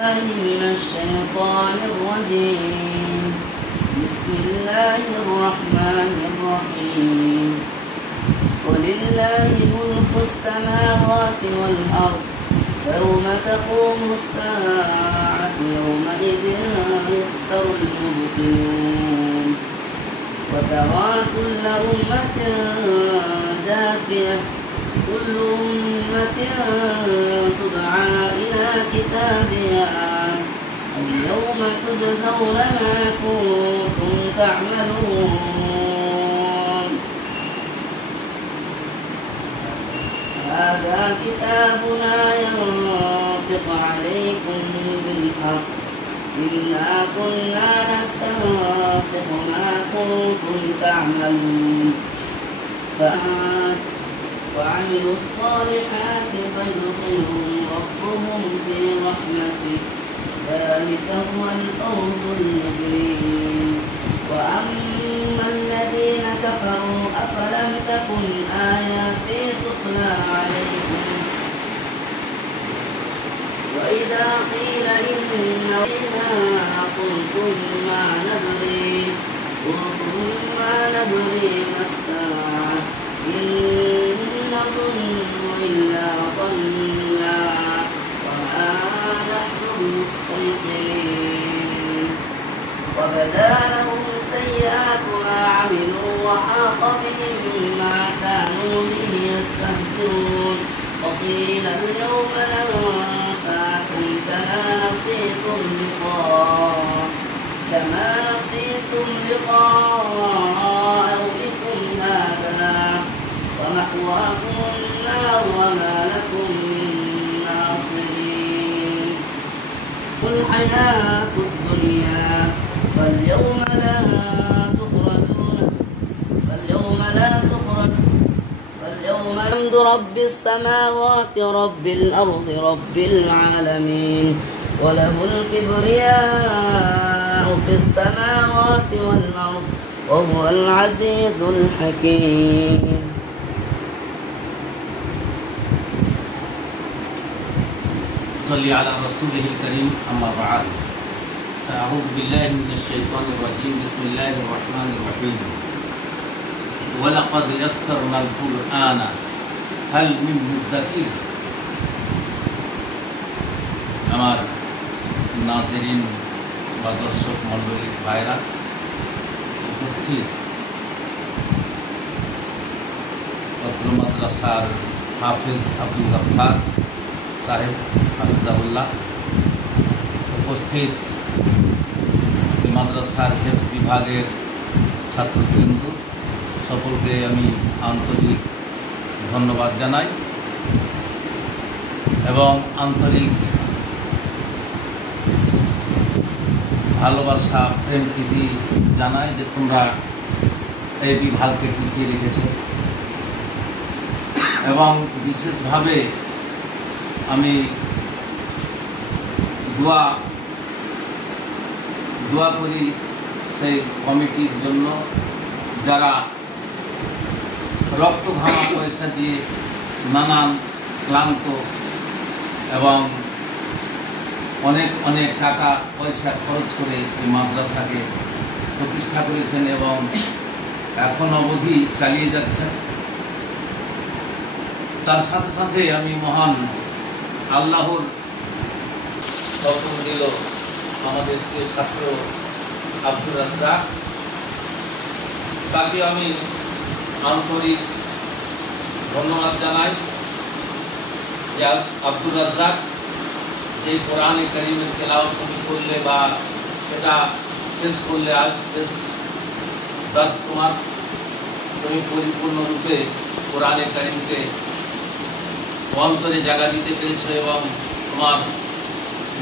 من الشيطان الرجيم. بسم الله الرحمن الرحيم. ولله ملك السماوات والأرض يوم تقوم الساعة يومئذ يخسر المبطلون. وترى كل أمة جاثية كل أمة تدعى إلى كتابها اليوم تجزون ما كنتم تعملون. هذا كتابنا ينطق عليكم بالحق إنا كنا نستنسخ ما كنتم تعملون. وعملوا الصالحات فيدخلهم ربهم في رحمته ذلك هو الفوز المبين. وأما الذين كفروا أفلم تكن آياتي تتلى عليكم وإذا قيل إنا قلتم ما ندري ما الساعة إن نظن إلا ظنا وما نحن بمستيقنين. وبدا لهم سيئات ما عملوا وحاق بهم ما كانوا به يستهزئون. وقيل اليوم ننساكم كما نسيتم لقاء يومكم هذا ومأواكم النار وما لكم من ناصرين. الحياة الدنيا فاليوم لا تخرجون الحمد رب السماوات رب الأرض رب العالمين. وله الكبرياء في السماوات والأرض وهو العزيز الحكيم. صلي على رسوله الكريم أما بعد أعوذ بالله من الشيطان الرجيم بسم الله الرحمن الرحيم. ولقد يسرنا القرآن هل من مدكر। আমার নাজরিন বা দর্শক মণ্ডলী ভাইরা উপস্থিত পত্র মাদ্রাসার হাফিজ আব্দুল গফফার সাহেব হাফিজাহুল্লাহ, উপস্থিত মাদ্রাসার হেফজ বিভাগের ছাত্রবৃন্দ সকলকে আমি আন্তরিক ধন্যবাদ জানাই এবং আন্তরিক ভালোবাসা প্রেম প্রীতি জানাই যে তোমরা এই বিভাগকে টিকিয়ে রেখেছ। এবং বিশেষভাবে আমি দোয়া করি সেই কমিটির জন্য যারা রক্ত ঘামা পয়সা দিয়ে নানান ক্লান্ত এবং অনেক টাকা পয়সা খরচ করে এই মাদ্রাসাকে প্রতিষ্ঠা করেছেন এবং এখন অবধি চালিয়ে যাচ্ছেন। তার সাথে সাথে আমি মহান আল্লাহর হুকুম দিল আমাদের প্রিয় ছাত্র আব্দুর রাজ্জাক, তাকে আমি আন্তরিক ধন্যবাদ জানাই যে আব্দুর রাজ্জাক যে কোরআনে কারিমের তেলাওয়াত তুমি করলে বা সেটা শেষ করলে, আজ শেষ দাস তোমার, তুমি পরিপূর্ণরূপে কোরআনে কারিমকে অন্তরে জায়গা দিতে পেরেছ এবং তোমার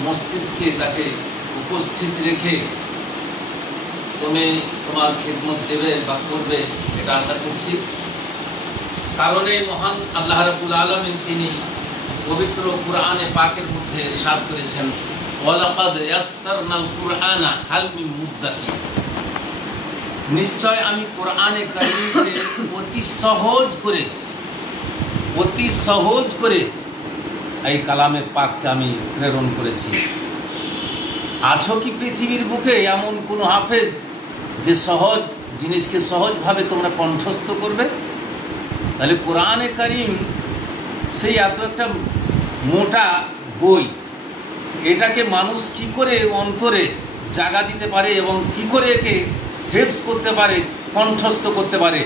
মস্তিষ্কে তাকে উপস্থিত রেখে তুমি তোমার খিদমত দেবে বা করবে এটা আশা করছি। কারণ এই মহান আল্লাহ রাব্বুল আলামিন তিনি পবিত্র কোরআনে পাকের মধ্যে ইরশাদ করেছেন ওয়ালাকাদ ইয়াসসারনাল কুরআনা হাল মিন মুদ্দাকির। নিশ্চয় আমি কোরআনে কারীমকে অতি সহজ করে এই কালামে পাককে আমি প্রেরণ করেছি। আছো কি পৃথিবীর বুকে এমন কোনো হাফেজ যে সহজ জিনিসকে সহজভাবে তোমরা কণ্ঠস্থ করবে? তাহলে কোরআনে কারিম সেই এত একটা মোটা বই, এটাকে মানুষ কি করে অন্তরে জায়গা দিতে পারে এবং কি করে একে হেফজ করতে পারে, কণ্ঠস্থ করতে পারে?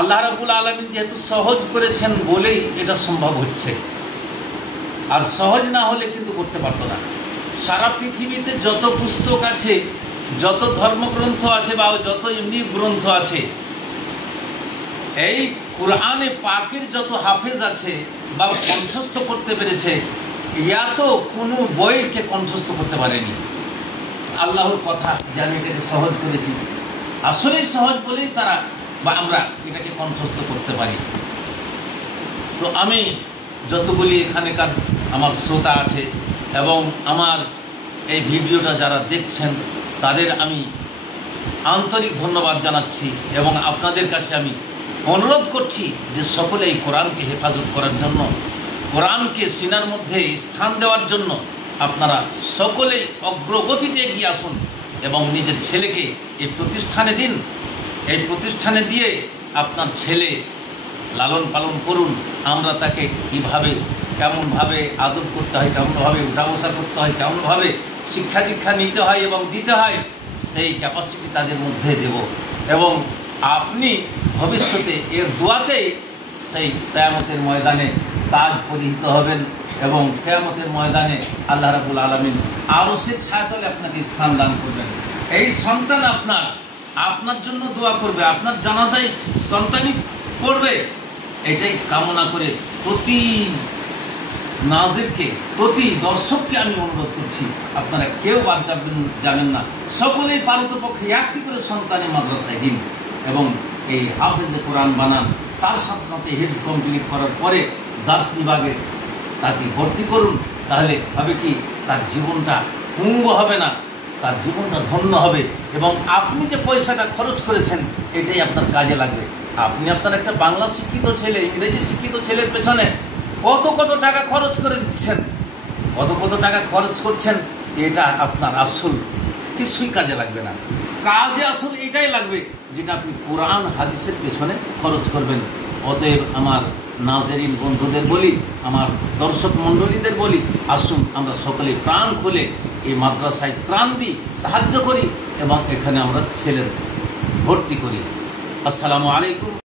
আল্লাহ রাব্বুল আলামিন যেহেতু সহজ করেছেন বলেই এটা সম্ভব হচ্ছে, আর সহজ না হলে কিন্তু করতে পারতো না। সারা পৃথিবীতে যত পুস্তক আছে, যত ধর্মগ্রন্থ আছে বা যত এমনি গ্রন্থ আছে, এই কোরআনে পাকের যত হাফেজ আছে বা কণ্ঠস্থ করতে পেরেছে, ইয়া তো কোনো বইকে কণ্ঠস্থ করতে পারেনি। আল্লাহর কথা যে আমি এটাকে সহজ করেছি, আসলেই সহজ বলেই তারা বা আমরা এটাকে কণ্ঠস্থ করতে পারি। তো আমি যতগুলি এখানেকার আমার শ্রোতা আছে এবং আমার এই ভিডিওটা যারা দেখছেন তাদের আমি আন্তরিক ধন্যবাদ জানাচ্ছি এবং আপনাদের কাছে আমি অনুরোধ করছি যে সকলে এই কোরআনকে হেফাজত করার জন্য, কোরআনকে সিনার মধ্যে স্থান দেওয়ার জন্য আপনারা সকলেই অগ্রগতিতে এগিয়ে আসুন এবং নিজের ছেলেকে এই প্রতিষ্ঠানে দিন। এই প্রতিষ্ঠানে দিয়ে আপনার ছেলে লালন পালন করুন। আমরা তাকে কীভাবে, কেমনভাবে আদর করতে হয়, কেমনভাবে উঠা বসা করতে হয়, কেমনভাবে শিক্ষা দীক্ষা নিতে হয় এবং দিতে হয়, সেই ক্যাপাসিটি তাদের মধ্যে দেব। এবং আপনি ভবিষ্যতে এর দোয়াতে সেই কিয়ামতের ময়দানে তাজ পরিহিত হবেন এবং কিয়ামতের ময়দানে আল্লাহ রাব্বুল আলামিন আরশের ছায়াতলে আপনাকে স্থান দান করবেন। এই সন্তান আপনার জন্য দোয়া করবে, আপনার জানাজায় সন্তানই পড়বে, এটাই কামনা করে প্রতি নাজিরকে, প্রতি দর্শককে আমি অনুরোধ করছি, আপনারা কেউ বাদ যাবেন না, সকলেই পারতপক্ষে একটি করে সন্তানের মাদ্রাসায় দিন এবং এই হাফেজে কোরআন বানান। তার সাথে সাথে হিফজ কমপ্লিট করার পরে দার্স বিভাগে তাকে ভর্তি করুন। তাহলে হবে কি, তার জীবনটা পঙ্গু হবে না, তার জীবনটা ধন্য হবে এবং আপনি যে পয়সাটা খরচ করেছেন এটাই আপনার কাজে লাগবে। আপনি আপনার একটা বাংলা শিক্ষিত ছেলে, ইংরেজি শিক্ষিত ছেলের পেছনে কত টাকা খরচ করে দিচ্ছেন, কত টাকা খরচ করছেন, এটা আপনার আসল কিছুই কাজে লাগবে না। কাজে আসল এটাই লাগবে যেটা আপনি কোরআন হাদিসের পেছনে খরচ করবেন। অতএব আমার নাজেরিন বন্ধুদের বলি, আমার দর্শক মণ্ডলীদের বলি, আসুন আমরা সকলে প্রাণ খুলে এই মাদ্রাসায় ত্রাণ দিই, সাহায্য করি এবং এখানে আমরা ছেলে ভর্তি করি। আসসালামু আলাইকুম।